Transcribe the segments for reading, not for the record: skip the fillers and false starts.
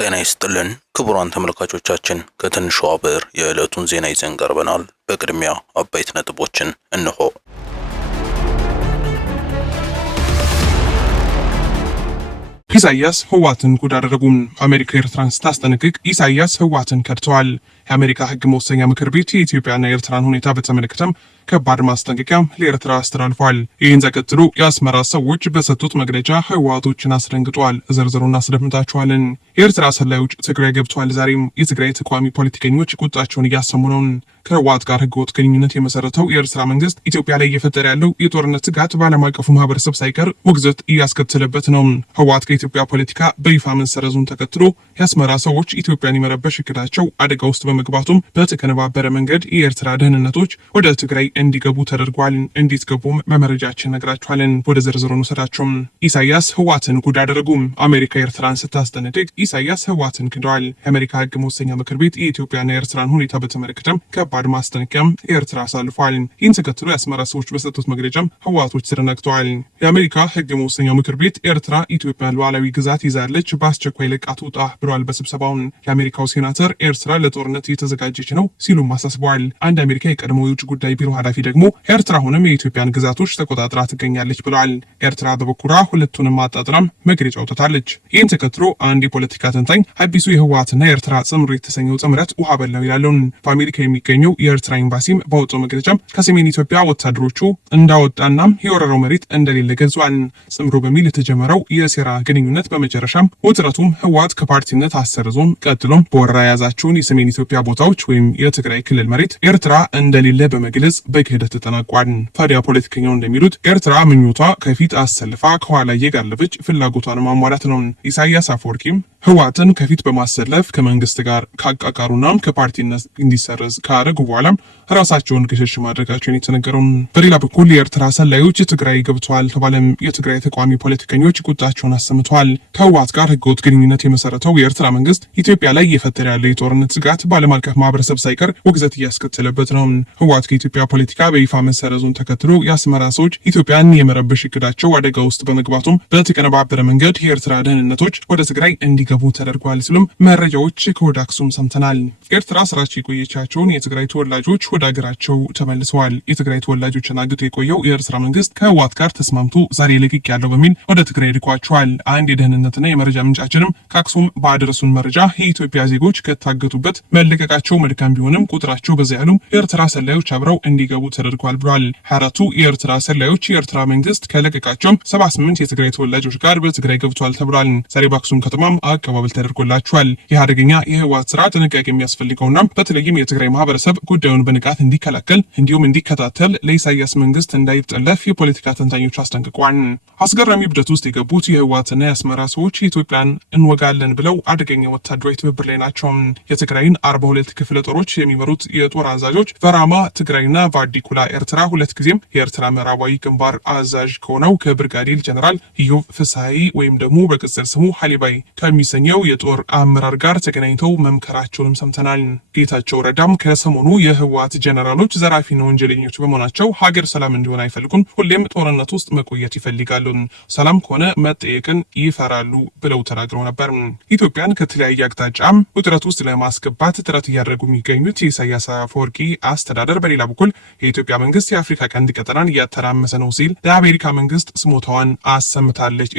ጤና ይስጥልን ክቡራን ተመልካቾቻችን፣ ከትንሿ ብዕር የዕለቱን ዜና ይዘን ቀርበናል። በቅድሚያ አበይት ነጥቦችን እንሆ። ኢሳያስ ህወሓትን ጉድ አደረጉም። አሜሪካ ኤርትራን ስታስጠነቅቅ ኢሳያስ ህወሓትን ከድተዋል። የአሜሪካ ህግ መወሰኛ ምክር ቤት የኢትዮጵያና የኤርትራን ሁኔታ በተመለከተም ከባድ ማስጠንቀቂያ ለኤርትራ አስተላልፏል። ይህን ተከትሎ የአስመራ ሰዎች በሰጡት መግለጫ ህወሓቶችን አስደንግጧል። ዝርዝሩን አስደምጣችኋለን። የኤርትራ ሰላዮች ትግራይ ገብተዋል። ዛሬም የትግራይ ተቃዋሚ ፖለቲከኞች ቁጣቸውን እያሰሙ ነው። ከህወሓት ጋር ህገወጥ ግንኙነት የመሰረተው የኤርትራ መንግስት ኢትዮጵያ ላይ እየፈጠረ ያለው የጦርነት ስጋት በዓለም አቀፉ ማህበረሰብ ሳይቀር ውግዘት እያስከተለበት ነው። ህወሓት ከኢትዮጵያ ፖለቲካ በይፋ መሰረዙን ተከትሎ የአስመራ ሰዎች ኢትዮጵያን የመረበሽ እቅዳቸው አደጋ ውስጥ በመግባቱም በተቀነባበረ መንገድ የኤርትራ ደህንነቶች ወደ ትግራይ እንዲገቡ ተደርጓል። እንዴት ገቡም በመረጃችን ነግራችኋለን። ወደ ዝርዝሩ እንውሰዳቸው። ኢሳያስ ህወሓትን ጉድ አደረጉም። አሜሪካ ኤርትራን ስታስጠነቅቅ ኢሳያስ ህወሓትን ክደዋል። የአሜሪካ ህግ መወሰኛ ምክር ቤት የኢትዮጵያና የኤርትራን ሁኔታ በተመለከተም ከባድ ማስጠንቀቂያም ኤርትራ አሳልፏል። ይህን ተከትሎ የአስመራ ሰዎች በሰጡት መግለጫም ህወሓቶች ተደናግጠዋል። የአሜሪካ ህግ መወሰኛ ምክር ቤት ኤርትራ ኢትዮጵያ ሉዓላዊ ግዛት ይዛለች፣ በአስቸኳይ ለቃ ትውጣ ብለዋል። በስብሰባውን የአሜሪካው ሴናተር ኤርትራ ለጦርነት እየተዘጋጀች ነው ሲሉም አሳስበዋል። አንድ አሜሪካ የቀድሞ የውጭ ጉዳይ ቢሮ ኃላፊ ደግሞ ኤርትራ አሁንም የኢትዮጵያን ግዛቶች ተቆጣጥራ ትገኛለች ብለዋል። ኤርትራ በበኩሏ ሁለቱንም አጣጥራም መግለጫ አውጥታለች። ይህን ተከትሎ አንድ የፖለቲካ ተንታኝ አዲሱ የህወሓትና የኤርትራ ጽምር የተሰኘው ጥምረት ውሃ በላው ይላሉን። በአሜሪካ የሚገኘው የኤርትራ ኤምባሲም በወጣው መግለጫም ከሰሜን ኢትዮጵያ ወታደሮቹ እንዳወጣናም የወረረው መሬት እንደሌለ ገልጿል። ጽምሩ በሚል የተጀመረው የሴራ ግንኙነት በመጨረሻም ውጥረቱም ህወሓት ከፓርቲነት አሰርዞም ቀጥሎም በወረራ የያዛቸውን የሰሜን ኢትዮጵያ ቦታዎች ወይም የትግራይ ክልል መሬት ኤርትራ እንደሌለ በመግለጽ በክህደት ተጠናቋል። ታዲያ ፖለቲከኛው እንደሚሉት ኤርትራ ምኞቷ ከፊት አሰልፋ ከኋላ እየጋለበች ፍላጎቷን ማሟላት ነው። ኢሳያስ አፈወርቂም ህወሓትን ከፊት በማሰለፍ ከመንግስት ጋር ካቃቃሩናም ከፓርቲነት እንዲሰረዝ ካረጉ በኋላም ራሳቸውን ገሸሽ ማድረጋቸውን የተነገረው። በሌላ በኩል የኤርትራ ሰላዮች ትግራይ ገብተዋል ተባለም። የትግራይ ተቃዋሚ ፖለቲከኞች ቁጣቸውን አሰምተዋል። ከህወሓት ጋር ህገወጥ ግንኙነት የመሰረተው የኤርትራ መንግስት ኢትዮጵያ ላይ እየፈጠረ ያለ የጦርነት ስጋት በዓለም አቀፍ ማህበረሰብ ሳይቀር ውግዘት እያስከተለበት ነው። ህወሓት ከኢትዮጵያ ፖለቲካ በይፋ መሰረዙን ተከትሎ የአስመራ ሰዎች ኢትዮጵያን የመረበሽ እቅዳቸው አደጋ ውስጥ በመግባቱም በተቀነባበረ መንገድ የኤርትራ ደህንነቶች ወደ ትግራይ እንዲገቡ ተደርጓል ሲሉም መረጃዎች ከወደ አክሱም ሰምተናል። ኤርትራ ስራቸው የቆየቻቸውን የትግራይ ተወላጆች ወደ ሀገራቸው ተመልሰዋል። የትግራይ ተወላጆችን አግቶ የቆየው የኤርትራ መንግስት ከህወሓት ጋር ተስማምቶ ዛሬ ልቅቅ ያለው በሚል ወደ ትግራይ ልኳቸዋል። አንድ የደህንነትና የመረጃ ምንጫችንም ከአክሱም ባደረሱን መረጃ የኢትዮጵያ ዜጎች ከታገቱበት መለቀቃቸው መልካም ቢሆንም ቁጥራቸው በዛ ያሉ የኤርትራ ሰላዮች አብረው እንዲገቡ ተደርጓል ብሏል። 24ቱ የኤርትራ ሰላዮች የኤርትራ መንግስት ከለቀቃቸው 78 የትግራይ ተወላጆች ጋር በትግራይ ገብቷል ተብሏል። ዛሬ በአክሱም ከተማም አቀባበል ተደርጎላቸዋል። ይህ አደገኛ የህወሓት ስራ ጥንቃቄ የሚያስፈልገውና በተለይም የትግራይ ማህበረሰብ ጉዳዩን በንቃት እንዲከላከል እንዲሁም እንዲከታተል ለኢሳያስ መንግስት እንዳይጠለፍ የፖለቲካ ተንታኞች አስጠንቅቋል። አስገራሚ ብደት ውስጥ የገቡት የህወሓትና የአስመራ ሰዎች ኢትዮጵያን እንወጋለን ብለው አደገኛ ወታደራዊ ትብብር ላይ ናቸው። የትግራይን 42 ክፍለ ጦሮች የሚመሩት የጦር አዛዦች በራማ ትግራይና ቫዲኩላ ኤርትራ ሁለት ጊዜም የኤርትራ ምዕራባዊ ግንባር አዛዥ ከሆነው ከብርጋዴር ጀነራል ኢዮብ ፍስሐይ ወይም ደግሞ በቅጽል ስሙ ሀሊባይ ከሚሰኘው የጦር አመራር ጋር ተገናኝተው መምከራቸውንም ሰምተናል። ጌታቸው ረዳም ከሰሞኑ የህወሓት ጀነራሎች ዘራፊና ወንጀለኞች በመሆናቸው ሀገር ሰላም እንዲሆን አይፈልጉም፣ ሁሌም ጦርነት ውስጥ መቆየት ይፈልጋሉ፣ ሰላም ከሆነ መጠየቅን ይፈራሉ ብለው ተናግረው ነበር። ኢትዮጵያን ከተለያየ አቅጣጫም ውጥረት ውስጥ ለማስገባት ጥረት እያደረጉ የሚገኙት የኢሳያስ አፈወርቂ አስተዳደር በሌላ በኩል የኢትዮጵያ መንግስት የአፍሪካ ቀንድ ቀጠናን እያተራመሰ ነው ሲል ለአሜሪካ መንግስት ስሞታዋን አሰምታለች።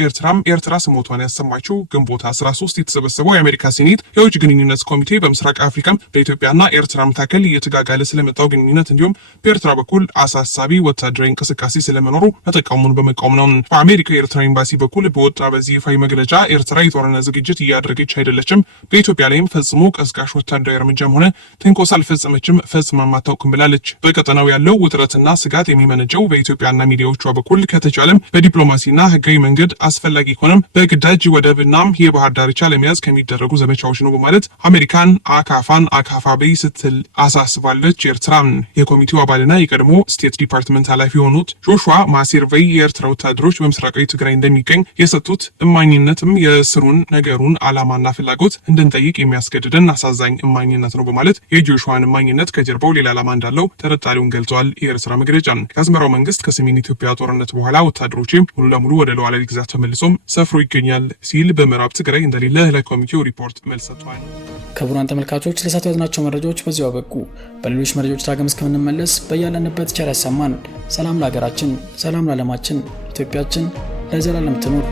ኤርትራ ስሞታዋን ያሰማችው ግንቦት 13 የተሰበሰበው የአሜሪካ ሴኔት የውጭ ግንኙነት ኮሚቴ በምስራቅ አፍሪካ በኢትዮጵያና ኤርትራ መካከል እየተጋጋለ ስለመጣው ግንኙነት እንዲሁም በኤርትራ በኩል አሳሳቢ ወታደራዊ እንቅስቃሴ ስለመኖሩ መጠቀሙን በመቃወም ነው። በአሜሪካ የኤርትራ ኤምባሲ በኩል በወጣ በዚህ ይፋዊ መግለጫ ኤርትራ የጦርነት ዝግጅት እያደረገች አይደለችም፣ በኢትዮጵያ ላይም ፈጽሞ ቀስቃሽ ወታደራዊ እርምጃም ሆነ ትንኮሳ አልፈጸመችም፣ ፈጽማም አታውቅም ብላለች። በቀጠናው ያለው ውጥረትና ስጋት የሚመነጨው በኢትዮጵያና ሚዲያዎቿ በኩል ከተቻለም በዲፕሎማሲና ህጋዊ መንገድ አስፈላጊ ከሆነም በግዳጅ ወደብናም የባህር ዳርቻ ለመያዝ ከሚደረጉ ዘመቻዎች ነው በማለት አሜሪካን አካፋ እንዲጠፋን አካፋቤ ስትል አሳስባለች። ኤርትራ የኮሚቴው አባልና የቀድሞ ስቴት ዲፓርትመንት ኃላፊ የሆኑት ጆሹዋ ማሴርቬይ የኤርትራ ወታደሮች በምስራቃዊ ትግራይ እንደሚገኝ የሰጡት እማኝነትም የስሩን ነገሩን ዓላማና ፍላጎት እንድንጠይቅ የሚያስገድደን አሳዛኝ እማኝነት ነው በማለት የጆሹዋን እማኝነት ከጀርባው ሌላ ዓላማ እንዳለው ተጠርጣሪውን ገልጿል። የኤርትራ መግለጫ የአስመራው መንግስት ከሰሜን ኢትዮጵያ ጦርነት በኋላ ወታደሮች ሙሉ ለሙሉ ወደ ሉዓላዊ ግዛት ተመልሶም ሰፍሮ ይገኛል ሲል በምዕራብ ትግራይ እንደሌለ ለኮሚቴው ሪፖርት መልስ ሰጥቷል። ክቡራን ተመልካቾች ለሰዓቱ ያዝናቸው መረጃዎች በዚሁ አበቁ። በሌሎች መረጃዎች ዳግም እስከምንመለስ በያለንበት ቸር ያሰማን። ሰላም ለሀገራችን፣ ሰላም ለዓለማችን። ኢትዮጵያችን ለዘላለም ትኑር።